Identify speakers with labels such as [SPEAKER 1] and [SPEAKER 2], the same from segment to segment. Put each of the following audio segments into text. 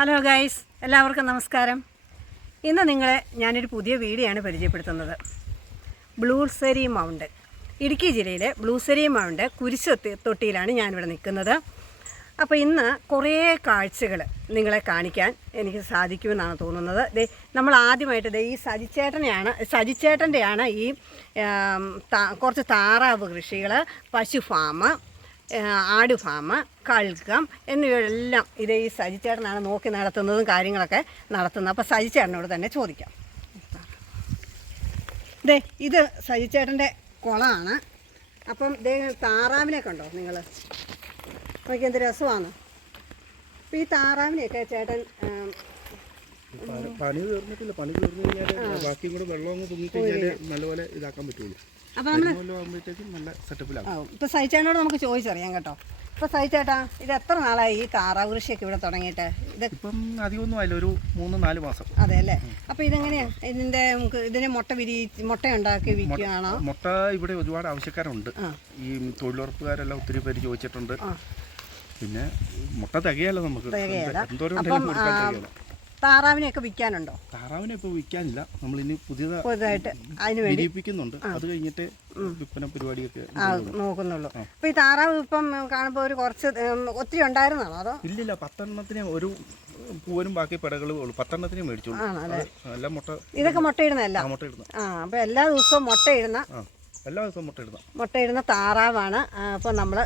[SPEAKER 1] Hello guys എല്ലാവർക്കും നമസ്കാരം. ഇന്ന് നിങ്ങളെ ഞാനൊരു പുതിയ വീഡിയോ ആണ് പരിചയപ്പെടുത്തുന്നത്. ബ്ലൂസരി മൗണ്ട്. ഇടുക്കി ജില്ലയിലെ ബ്ലൂസരി മൗണ്ട് കുരിശ് തൊട്ടി- തൊട്ടിയിലാണ് ഞാനിവിടെ നിൽക്കുന്നത്. അപ്പോൾ ഇന്ന് കുറേ കാഴ്ചകൾ നിങ്ങളെ കാണിക്കാൻ എനിക്ക് സാധിക്കുമെന്നാണ് തോന്നുന്നത്. ദേ നമ്മൾ ആദ്യമായിട്ട് ദേ ഈ സജിച്ചേട്ടനെയാണ് സജിച്ചേട്ടന്റെയാണ് ഈ കുറച്ച് താറാവ് കൃഷികൾ പശു ഫാം ആട് ഫാം കൾക്കം എന്നിവയെല്ലാം ഇത് ഈ സജിച്ചേട്ടനാണ് നോക്കി നടത്തുന്നതും കാര്യങ്ങളൊക്കെ നടത്തുന്നത്. അപ്പോൾ സജിച്ചേട്ടനോട് തന്നെ ചോദിക്കാം. ദേ ഇത് സജിച്ചേട്ടന്റെ കുളമാണ്. അപ്പം ദേ താറാവിനെ കണ്ടോ നിങ്ങൾ നോക്കി എന്ത് രസമാണ്. അപ്പോൾ ഈ താറാവിനെയൊക്കെ ചേട്ടൻ
[SPEAKER 2] പണി- തീർന്നിട്ടില്ല. പണി തീർന്നു കഴിഞ്ഞാൽ ബാക്കിയും കൂടെ വെള്ളം അങ്ങ് പൊങ്ങി കഴിഞ്ഞാൽ നല്ലപോലെ ഇതാക്കാൻ പറ്റുള്ളൂ.
[SPEAKER 1] അപ്പോൾ നമ്മൾ
[SPEAKER 2] ആകുമ്പോഴത്തേക്കും നല്ല സെറ്റപ്പിലാകും
[SPEAKER 1] ആ ഇപ്പോൾ സജിച്ചേട്ടനോട് നമുക്ക് ചോദിച്ചറിയാം കേട്ടോ. ഇപ്പോൾ സഹിച്ചേട്ടാ ഇത് എത്ര നാളായി ഈ താറാവ് കൃഷിയൊക്കെ ഇവിടെ തുടങ്ങിയിട്ട്? ഇത്
[SPEAKER 2] ഇപ്പം അധികമൊന്നും ആയില്ല ഒരു മൂന്ന് നാല് മാസം.
[SPEAKER 1] അതെ അല്ലേ? അപ്പോൾ ഇതെങ്ങനെയാ? ഇതിന്റെ നമുക്ക് ഇതിനെ മുട്ട വിരി മുട്ട ഉണ്ടാക്കി വിൽക്കുകയാണോ?
[SPEAKER 2] മുട്ട ഇവിടെ ഒരുപാട് ആവശ്യക്കാരുണ്ട്. ഈ തൊഴിലുറപ്പുകാരെല്ലാം ഒത്തിരി പേര് ചോദിച്ചിട്ടുണ്ട്. പിന്നെ മുട്ട തികയല്ല നമുക്ക്. എന്തോരം കൊടുക്കാൻ തികയല്ല.
[SPEAKER 1] താറാവിനെയൊക്കെ വിൽക്കാനുണ്ടോ?
[SPEAKER 2] താറാവിനെ ഇപ്പോൾ വിൽക്കാനില്ല. നമ്മളിനി ഇനി
[SPEAKER 1] പുതുതായിട്ട് അതിന് വേണ്ടി?
[SPEAKER 2] വിരിയിപ്പിക്കുന്നുണ്ട്. അത് കഴിഞ്ഞിട്ട് വിൽപ്പന പരിപാടിയൊക്കെ
[SPEAKER 1] ആ നോക്കുന്നുള്ളൂ. അപ്പോൾ ഈ താറാവ് ഇപ്പം കാണുമ്പോൾ ഒരു കുറച്ച് ഒത്തിരി ഉണ്ടായിരുന്നാണോ അതോ?
[SPEAKER 2] ഇല്ലില്ല പത്തെണ്ണത്തിന് ഒരു പൂവനും ബാക്കി പെടകളും ഉള്ളൂ. പത്തെണ്ണത്തിന് മേടിച്ചോളൂ
[SPEAKER 1] ആണോ
[SPEAKER 2] എല്ലാം മുട്ട
[SPEAKER 1] ഇതൊക്കെ മുട്ടയിടുന്നതല്ല?
[SPEAKER 2] ആ മുട്ട ഇടുന്നു
[SPEAKER 1] ആ അപ്പോൾ എല്ലാ ദിവസവും മുട്ടയിടുന്ന
[SPEAKER 2] ഇടുന്ന എല്ലാ ദിവസവും മുട്ട ഇടുന്ന
[SPEAKER 1] മുട്ടയിടുന്ന താറാവാണ്. അപ്പോൾ നമ്മൾ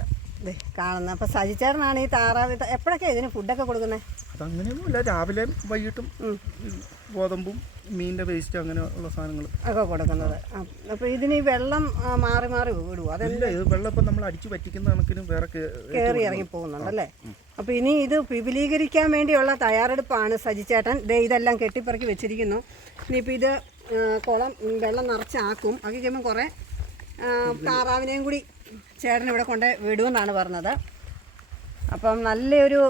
[SPEAKER 1] കാണുന്നത് അപ്പോൾ സജിച്ചേറിനാണ് ഈ താറാവ് എപ്പോഴൊക്കെ എപ്പോഴൊക്കെയാണ് ഇതിന് ഫുഡൊക്കെ കൊടുക്കുന്നത്
[SPEAKER 2] അതങ്ങനെയൊന്നുമില്ല. രാവിലെ വൈകിട്ടും ഗോതമ്പും മീനിന്റെ വേസ്റ്റ് അങ്ങനെയുള്ള സാധനങ്ങൾ
[SPEAKER 1] ഒക്കെ കൊടുക്കുന്നത്. അപ്പോൾ ഇതിന് ഈ വെള്ളം മാറി മാറി വിടുവോ
[SPEAKER 2] അതല്ല ഇത് വെള്ളം ഇപ്പം നമ്മൾ അടിച്ചു പറ്റിക്കുന്ന കണക്കിന് വേറെ
[SPEAKER 1] കയറി ഇറങ്ങി പോകുന്നുണ്ടല്ലേ അപ്പോൾ ഇനി ഇത് വിപുലീകരിക്കാൻ വേണ്ടിയുള്ള തയ്യാറെടുപ്പാണ് സജിച്ചേട്ടൻ. ദേ ഇതെല്ലാം കെട്ടിപ്പറക്കി വെച്ചിരിക്കുന്നു. ഇനിയിപ്പോൾ ഇത് കുളം വെള്ളം നിറച്ചാക്കും. അത് കഴിയുമ്പോൾ കുറേ താറാവിനെയും കൂടി ചേട്ടൻ ഇവിടെ കൊണ്ട് വിടുമെന്നാണ് പറഞ്ഞത്. അപ്പം നല്ലൊരു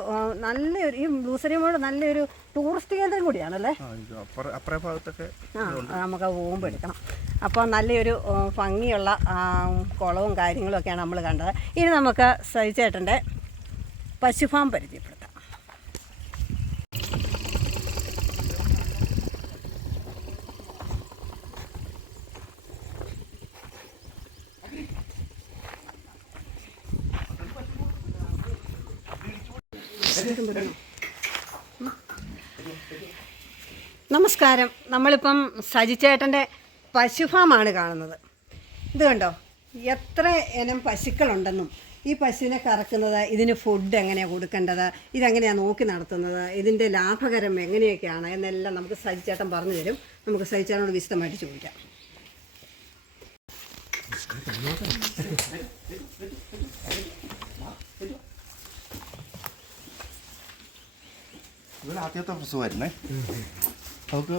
[SPEAKER 1] നല്ലൊരു ഈ ബ്ലൂസരിമോട് നല്ലൊരു ടൂറിസ്റ്റ് കേന്ദ്രം കൂടിയാണല്ലേ?
[SPEAKER 2] ആ ഇത് അപ്പുറ അപ്പുറ ഭാഗത്തൊക്കെ
[SPEAKER 1] ആ നമുക്ക് പോകുമ്പോൾ എടുക്കണം. അപ്പോൾ നല്ലൊരു ഭംഗിയുള്ള കുളവും കാര്യങ്ങളും ഒക്കെയാണ് നമ്മൾ കണ്ടത്. ഇനി നമുക്ക് സഹിച്ചേട്ടന്റെ പശുഫാം പരിചയപ്പെടുത്താം നമസ്കാരം. നമ്മളിപ്പം സജിച്ചേട്ടന്റെ പശുഫാമാണ് കാണുന്നത്. ഇത് കണ്ടോ? എത്ര ഇനം പശുക്കളുണ്ടെന്നും ഈ പശുവിനെ കറക്കുന്നത് ഇതിന് ഫുഡ് എങ്ങനെയാണ് കൊടുക്കേണ്ടത്? ഇതെങ്ങനെയാണ് നോക്കി നടത്തുന്നത്? ഇതിന്റെ ലാഭകരം എങ്ങനെയൊക്കെയാണ്? എന്നെല്ലാം നമുക്ക് സജിച്ചേട്ടൻ പറഞ്ഞു തരും. നമുക്ക് സജിച്ചേട്ടനോട് വിശദമായിട്ട് ചോദിക്കാം.
[SPEAKER 2] ഇവിടെ ആദ്യത്തെ പ്രസവമായിരുന്നേ അവർക്ക്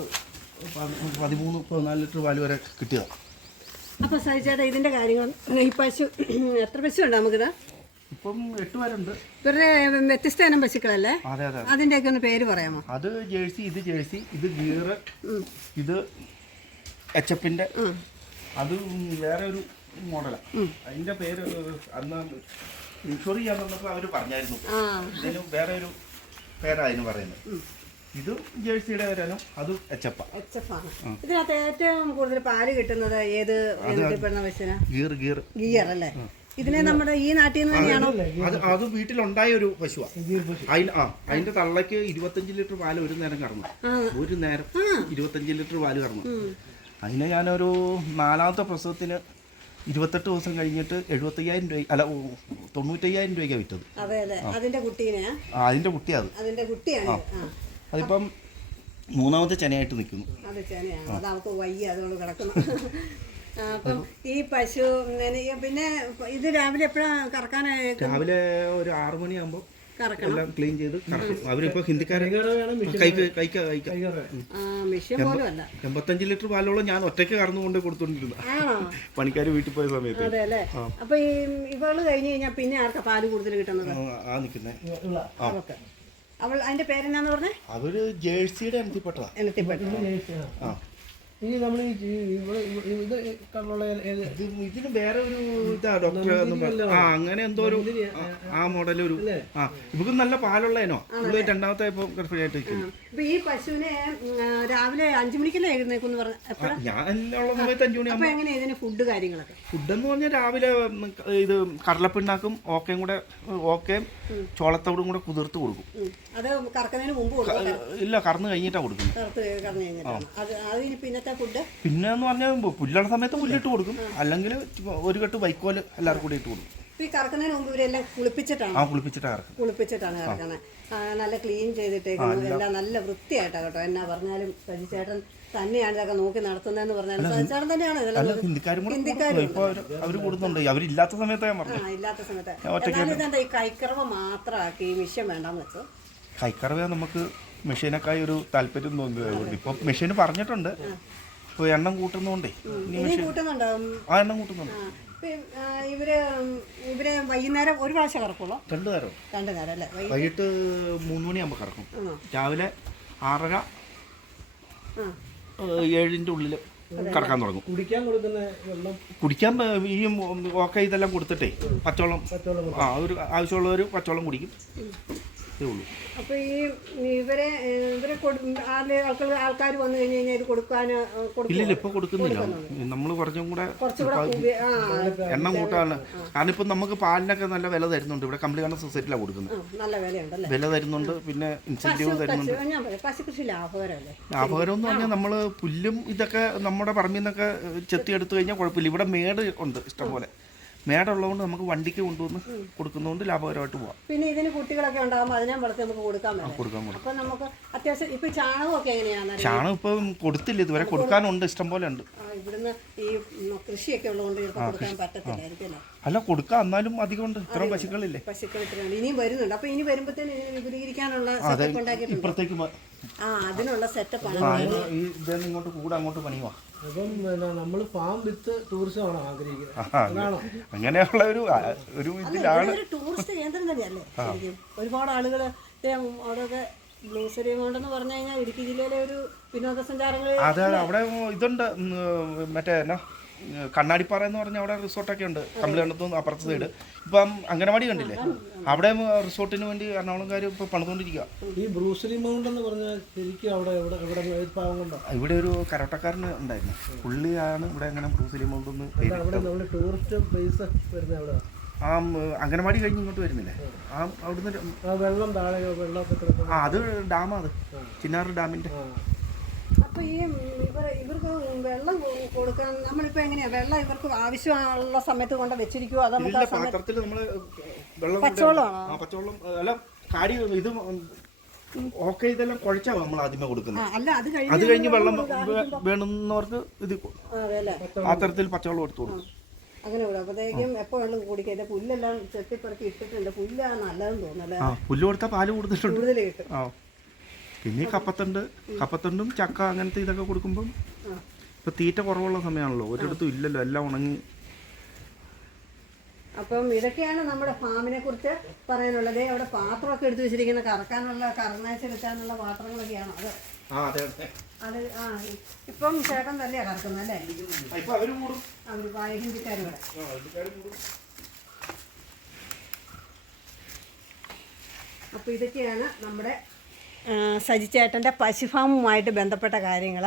[SPEAKER 2] പതി- പതിമൂന്ന് പതിനാല് ലിറ്റർ പാൽ വരെ കിട്ടിയതാണ്
[SPEAKER 1] അപ്പോൾ സഹിച്ചേട്ടാ ഇതിന്റെ കാര്യങ്ങൾ. ഈ പശു എത്ര പശുണ്ട് നമുക്കിത്?
[SPEAKER 2] ഇപ്പം എട്ട് പേരുണ്ട്.
[SPEAKER 1] ഇവരുടെ വ്യത്യസ്ത ഇനം പശുക്കളല്ലേ?
[SPEAKER 2] അതെ അതെ
[SPEAKER 1] അതിന്റെയൊക്കെ ഒന്ന് പേര് പറയാമോ?
[SPEAKER 2] അത് ജേഴ്സി ഇത് ജേഴ്സി ഇത് ഗീർ ഇത് എച്ചപ്പിന്റെ അത് വേറെ ഒരു മോഡലാണ് അതിന്റെ പേര് അന്ന് ഇൻഷുർ ചെയ്യാൻ വന്നപ്പോൾ അവർ പറഞ്ഞായിരുന്നു. ഇതിന് വേറെ ഒരു പേരാ അതിന് പറയുന്നത് ഇതും ജേഴ്സിയുടെ വരാനും അതും എച്ചപ്പ.
[SPEAKER 1] എച്ച് ഇതിനകത്ത് ഏറ്റവും കൂടുതൽ പാൽ കിട്ടുന്നത് ഏത് ഇനത്തിൽപ്പെടുന്ന പശുവിനാ
[SPEAKER 2] ഗീർ ഗീർ
[SPEAKER 1] ഗിയർ അല്ലേ? ഇതിനെ നമ്മുടെ ഈ നാട്ടിൽ നിന്ന് തന്നെയാണോ?
[SPEAKER 2] അത് അത് വീട്ടിലുണ്ടായ ഒരു പശുവാണ് അതിന് ആ അതിന്റെ തള്ളക്ക് ഇരുപത്തഞ്ച് ലിറ്റർ പാൽ ഒരു നേരം കറന്നു. ഒരു നേരം ഇരുപത്തഞ്ച് ലിറ്റർ പാൽ കറന്നു. അതിനെ ഞാനൊരു നാലാമത്തെ പ്രസവത്തിന് ഇരുപത്തെട്ട് ദിവസം കഴിഞ്ഞിട്ട് എഴുപത്തയ്യായിരം രൂപ അല്ല തൊണ്ണൂറ്റയ്യായിരം രൂപയ്ക്കാണ് വിറ്റത്.
[SPEAKER 1] അതെ അതെ. അതിന്റെ കുട്ടീനെ
[SPEAKER 2] ആ അതിന്റെ കുട്ടിയാണ്. അത്
[SPEAKER 1] അതിന്റെ കുട്ടിയാണ്. ആ.
[SPEAKER 2] അതിപ്പം മൂന്നാമത്തെ ചെനയായിട്ട് നിൽക്കുന്നു.
[SPEAKER 1] അത് ചേനയാണ് അത് അവൾക്ക് വയ്യ അതുകൊണ്ട് കിടക്കുന്നു. അപ്പം ഈ പശു പിന്നെ- പിന്നെ ഇത് രാവിലെ എപ്പോഴാണ് കറക്കാനായിട്ട്
[SPEAKER 2] രാവിലെ ഒരു ആറു മണിയാകുമ്പോൾ എല്ലാം ക്ലീൻ ചെയ്ത് കറക്കും. അവരിപ്പോ ഹിന്ദിക്കാരെ കൈക്ക് കൈക്ക
[SPEAKER 1] അല്ല
[SPEAKER 2] എൺപത്തഞ്ച് ലിറ്റർ പാലോളം ഞാൻ ഒറ്റയ്ക്ക് കറന്നു കൊണ്ട് കൊടുത്തോണ്ടിരുന്നു പണിക്കാർ വീട്ടിൽ പോയ സമയത്ത്.
[SPEAKER 1] അപ്പൊ ഈ ഇവൾ കഴിഞ്ഞ് കഴിഞ്ഞാൽ പിന്നെ ആർക്കാ പാൽ കൂടുതൽ കിട്ടുന്നത്?
[SPEAKER 2] ആ, നിൽക്കുന്നേ
[SPEAKER 1] അവൾ അതിന്റെ പേരെന്നാന്ന് പറഞ്ഞേ?
[SPEAKER 2] അവർ ജേഴ്സിയുടെ എണ്ണത്തിൽപ്പെട്ടതാ
[SPEAKER 1] എണ്ണത്തിൽപ്പെട്ടു
[SPEAKER 3] ഈ നമ്മൾ ഈ ഇത്
[SPEAKER 2] കണ്ണുള്ള ഇതിന് വേറെ ഒരു ഇതാ ഡോക്ടർ ആ അങ്ങനെ എന്തോ ഒരു ആ- മോഡൽ ഒരു ആ ഇവക്ക് നല്ല പാലുള്ളതിനോ? ഇവിടെ രണ്ടാമത്തെ ഇപ്പൊ ഗർഭിണിയായിട്ട്
[SPEAKER 1] ഇപ്പൊ ഈ പശുവിനെ രാവിലെ അഞ്ചു മണിക്കല്ലേ എഴുന്നേക്കെന്ന് പറഞ്ഞ
[SPEAKER 2] ഞാൻ ഉള്ള സമയത്ത് അഞ്ചു മണി
[SPEAKER 1] അപ്പൊ എങ്ങനെയാ ഇതിന് ഫുഡ് കാര്യങ്ങളൊക്കെ?
[SPEAKER 2] ഫുഡ് എന്ന് പറഞ്ഞാൽ രാവിലെ ഇത് കടലപ്പിണ്ണാക്കും ഓക്കയും കൂടെ ഓക്കയും ചോളത്തോടും കൂടെ കുതിർത്ത് കൊടുക്കും.
[SPEAKER 1] അത് കറക്കുന്നതിന് മുമ്പ്
[SPEAKER 2] ഇല്ല കറന്ന് കഴിഞ്ഞിട്ടാ
[SPEAKER 1] കൊടുക്കും കറന്നു കഴിഞ്ഞിട്ടാണ് അത് അതിന് പിന്നത്തെ ഫുഡ്?
[SPEAKER 2] പിന്നെ എന്ന് പറഞ്ഞാൽ പുല്ലുള്ള സമയത്ത് പുല്ലിട്ട് കൊടുക്കും. അല്ലെങ്കിൽ ഒരു കെട്ട് വൈക്കോൽ എല്ലാവർക്കും കൂടി ഇട്ട് കൊടുക്കും.
[SPEAKER 1] ഈ കറക്കുന്നതിന് മുമ്പ് ഇവരെല്ലാം കുളിപ്പിച്ചിട്ടാണ്?
[SPEAKER 2] ആ കുളിപ്പിച്ചിട്ടാണ്
[SPEAKER 1] കുളിപ്പിച്ചിട്ടാണ് കറക്കുന്നത് നല്ല ക്ലീൻ ചെയ്തിട്ടേക്കുന്നത്. എല്ലാം നല്ല വൃത്തിയായിട്ടാ കേട്ടോ. എന്നാ പറഞ്ഞാലും സജിച്ചേട്ടൻ തന്നെയാണ് ഇതൊക്കെ നോക്കി നടത്തുന്നതെന്ന് പറഞ്ഞാലും സജിച്ചേട്ടൻ തന്നെയാണ്
[SPEAKER 2] അവരില്ലാത്ത സമയത്ത്
[SPEAKER 1] ഇല്ലാത്ത സമയത്ത്. എന്നാലും ഇതെന്താ ഈ കൈക്കറവ് മാത്രമാക്കി മിഷൻ വേണ്ടാന്ന് വെച്ചു?
[SPEAKER 2] കൈക്കറവ നമുക്ക് മെഷീനൊക്കെ ഒരു താല്പര്യം തോന്നുന്നത് ഇപ്പൊ മെഷീൻ പറഞ്ഞിട്ടുണ്ട്. ഇപ്പൊ എണ്ണം കൂട്ടുന്നോണ്ടേ. ആ എണ്ണം കൂട്ടുന്നുണ്ട്.
[SPEAKER 1] ഇവർ ഇവർ വൈകുന്നേരം ഒരു പ്രാവശ്യം കറക്കുള്ളൂ
[SPEAKER 2] രണ്ടു നേരം.
[SPEAKER 1] രണ്ടു നേരം അല്ലേ?
[SPEAKER 2] വൈകിട്ട് മൂന്ന് മണിയാകുമ്പോൾ കറക്കും. രാവിലെ ആറര ഏഴിന്റെ ഉള്ളിൽ കറക്കാൻ തുടങ്ങും.
[SPEAKER 3] കുടിക്കാൻ കൊടുക്കുന്ന വെള്ളം?
[SPEAKER 2] കുടിക്കാൻ ഈ ഓക്കെ ഇതെല്ലാം കൊടുത്തിട്ടേ പച്ചവെള്ളം.
[SPEAKER 3] പച്ചവെള്ളം
[SPEAKER 2] ആ ഒരു ആവശ്യമുള്ളവർ പച്ചവെള്ളം കുടിക്കും. ഇതേ ഉള്ളൂ.
[SPEAKER 1] അപ്പൊ ഈ ഇവരെ ഇവരെ ആൾക്കാർ ആൾക്കാർ വന്നു കഴിഞ്ഞ് കഴിഞ്ഞാൽ ഇത് കൊടുക്കാൻ കൊടുക്കും
[SPEAKER 2] ഇല്ലില്ല ഇപ്പൊ കൊടുക്കുന്നില്ല. നമ്മൾ കുറച്ചും കൂടെ എണ്ണം കൂട്ടാണ് കാരണം ഇപ്പം നമുക്ക് പാലിനൊക്കെ നല്ല വില തരുന്നുണ്ട്. ഇവിടെ കമ്പിളികാണ സൊസൈറ്റിയിലാണ് കൊടുക്കുന്നത്.
[SPEAKER 1] നല്ല വിലയുണ്ടല്ലേ?
[SPEAKER 2] വില തരുന്നുണ്ട് പിന്നെ ഇൻസെന്റീവ് തരുന്നുണ്ട്.
[SPEAKER 1] പശുകൃഷി ലാഭകരമല്ലേ?
[SPEAKER 2] ലാഭകരം എന്ന് പറഞ്ഞാൽ നമ്മൾ പുല്ലും ഇതൊക്കെ നമ്മുടെ പറമ്പിൽ നിന്നൊക്കെ ചെത്തി എടുത്തു കഴിഞ്ഞാൽ കുഴപ്പമില്ല. ഇവിടെ മേട് ഉണ്ട് ഇഷ്ടംപോലെ. മേടുള്ളതുകൊണ്ട് നമുക്ക് വണ്ടിക്ക് കൊണ്ടുവന്ന് കൊടുക്കുന്നതുകൊണ്ട് ലാഭകരമായിട്ട് പോവാം.
[SPEAKER 1] പിന്നെ ഇതിന് കുട്ടികളൊക്കെ ഉണ്ടാകുമ്പോൾ അതിനെ വളർത്തി നമുക്ക് കൊടുക്കാൻ
[SPEAKER 2] കൊടുക്കാൻ കൊടുക്കും
[SPEAKER 1] അപ്പൊ നമുക്ക് അത്യാവശ്യം ഇപ്പൊ ചാണകമൊക്കെ എങ്ങനെയാണ്
[SPEAKER 2] ചാണകം ഇപ്പം കൊടുത്തില്ല ഇതുവരെ കൊടുക്കാനുണ്ട് ഇഷ്ടം പോലെ
[SPEAKER 1] ഉണ്ട്. ഇവിടുന്ന് ഈ കൃഷിയൊക്കെ ഉള്ളതുകൊണ്ട് കൊടുക്കാൻ പറ്റത്തില്ലായിരിക്കും അല്ല?
[SPEAKER 2] കൊടുക്കാം എന്നാലും അധികം ഉണ്ട്. ഇത്രയും പശുക്കളില്ലേ?
[SPEAKER 1] പശുക്കൾ ഇത്രയുണ്ട് ഇനിയും വരുന്നുണ്ട്. അപ്പൊ ഇനി വരുമ്പോഴത്തേക്ക് വിപുലീകരിക്കാനുള്ള
[SPEAKER 2] ഇപ്പുറത്തേക്ക്
[SPEAKER 1] ആ അതിനുള്ള സെറ്റപ്പാണ്
[SPEAKER 2] ആ ഇത് ഈ ഇതെന്ന് ഇങ്ങോട്ട് കൂടെ അങ്ങോട്ട് പണിയുവാ.
[SPEAKER 3] അപ്പം നമ്മൾ ഫാം വിത്ത് ടൂറിസം ആണ് ആഗ്രഹിക്കുന്നത്.
[SPEAKER 2] അങ്ങനെയുള്ള ഒരു ഒരു ഇതിലാണ്.
[SPEAKER 1] ഒരു ടൂറിസ്റ്റ് കേന്ദ്രം തന്നെയല്ലേ? ഒരുപാട് ആളുകൾ അവിടെയൊക്കെ ബ്ലൂസരി കൊണ്ടെന്ന് പറഞ്ഞു കഴിഞ്ഞാൽ ഇടുക്കി ജില്ലയിലെ ഒരു വിനോദസഞ്ചാരങ്ങൾ
[SPEAKER 2] അതെ അവിടെ ഇതുണ്ട് മറ്റേ എന്നാ കണ്ണാടിപ്പാറ എന്ന് പറഞ്ഞ അവിടെ റിസോർട്ടൊക്കെ ഉണ്ട്. കമ്പിളികണ്ടത്തും അപ്പുറത്ത് സൈഡ് ഇപ്പം അംഗനവാടി കണ്ടില്ലേ? അവിടെ റിസോർട്ടിന് വേണ്ടി എറണാകുളംകാർ ഇപ്പം പണിതുകൊണ്ടിരിക്കുക
[SPEAKER 3] ഈ ബ്രൂസലി മൗണ്ട് എന്ന് പറഞ്ഞാൽ ശരിക്കും അവിടെ ഏത്
[SPEAKER 2] ഇവിടെ ഒരു കരോട്ടക്കാരൻ ഉണ്ടായിരുന്നു. പുള്ളിയാണ് ഇവിടെ അങ്ങനെ ബ്രൂസലി
[SPEAKER 3] അവിടെ നമ്മൾ ടൂറിസ്റ്റ് പ്ലേസ് വരുന്നത് അവിടെ
[SPEAKER 2] ആ അംഗനവാടി കഴിഞ്ഞ് ഇങ്ങോട്ട് വരുന്നില്ലേ? ആ അവിടുന്ന്
[SPEAKER 3] വെള്ളം താഴെ വെള്ളം
[SPEAKER 2] ആ അത് ഡാമാണ് അത്. ചിന്നാറ് ഡാമിന്റെ
[SPEAKER 3] ആ
[SPEAKER 1] അപ്പൊ ഈ ഇവർ ഇവർക്ക് വെള്ളം കൊടുക്കാൻ നമ്മളിപ്പോൾ എങ്ങനെയാണ് വെള്ളം ഇവർക്ക് ആവശ്യമുള്ള സമയത്ത് കൊണ്ട് വെച്ചിരിക്കുവോ? അത് നമുക്ക്
[SPEAKER 2] ഇതിന്റെ
[SPEAKER 1] ആ സമയത്ത്
[SPEAKER 2] പാത്രത്തിൽ നമ്മൾ വെള്ളം കൊണ്ട്
[SPEAKER 1] പച്ചവെള്ളമാണോ
[SPEAKER 2] ആ പച്ചവെള്ളം അല്ല കാടി ഇത് ഓക്കെ ഇതെല്ലാം കുഴച്ചാവും നമ്മൾ ആദ്യമേ കൊടുക്കുന്നത്.
[SPEAKER 1] അത് കഴിഞ്ഞ്
[SPEAKER 2] വെള്ളം വേണമെന്നവർക്ക് ഇത് പാത്രത്തിൽ പച്ചവെള്ളം എടുത്തു കൊടുക്കും.
[SPEAKER 1] അങ്ങനെ വിടും അപ്പോഴത്തേക്കും എപ്പോ വെള്ളം കുടിക്കുക പുല്ലെല്ലാം ചെത്തിപ്പറക്കി ഇട്ടിട്ടുണ്ട്. പുല്ലാണ് നല്ലതെന്ന് തോന്നുന്നല്ലേ
[SPEAKER 2] ആ പുല്ല് കൊടുത്താൽ പാൽ
[SPEAKER 1] കൂടുതൽ കിട്ടും.
[SPEAKER 2] പിന്നെ ഈ കപ്പത്തണ്ട് കപ്പത്തണ്ടും ചക്ക അങ്ങനത്തെ ഇതൊക്കെ കൊടുക്കുമ്പം. ഇപ്പൊ തീറ്റ കുറവുള്ള സമയമാണല്ലോ ഒരിടത്തും ഇല്ലല്ലോ എല്ലാം ഉണങ്ങി.
[SPEAKER 1] അപ്പം ഇതൊക്കെയാണ് നമ്മുടെ ഫാമിനെ കുറിച്ച് പറയാനുള്ളത്. അവിടെ പാത്രമൊക്കെ എടുത്തു വെച്ചിരിക്കുന്ന കറക്കാനുള്ള കറങ്ങാച്ചെടുക്കാനുള്ള പാത്രങ്ങളൊക്കെയാണോ അത്?
[SPEAKER 2] ആ അതെ
[SPEAKER 1] ആ ഇപ്പം ചേട്ടൻ തന്നെയാ കറക്കുന്നത് അല്ലേ?
[SPEAKER 2] ഇപ്പൊ അവർ കൂടും.
[SPEAKER 1] അവർ ഹിന്ദിക്കാരും കൂടെ
[SPEAKER 2] ആ, ഹിന്ദിക്കാര് കൂടും.
[SPEAKER 1] അപ്പോൾ ഇതൊക്കെയാണ് നമ്മുടെ സജിച്ചേട്ടന്റെ പശുഫാമുമായിട്ട് ബന്ധപ്പെട്ട കാര്യങ്ങൾ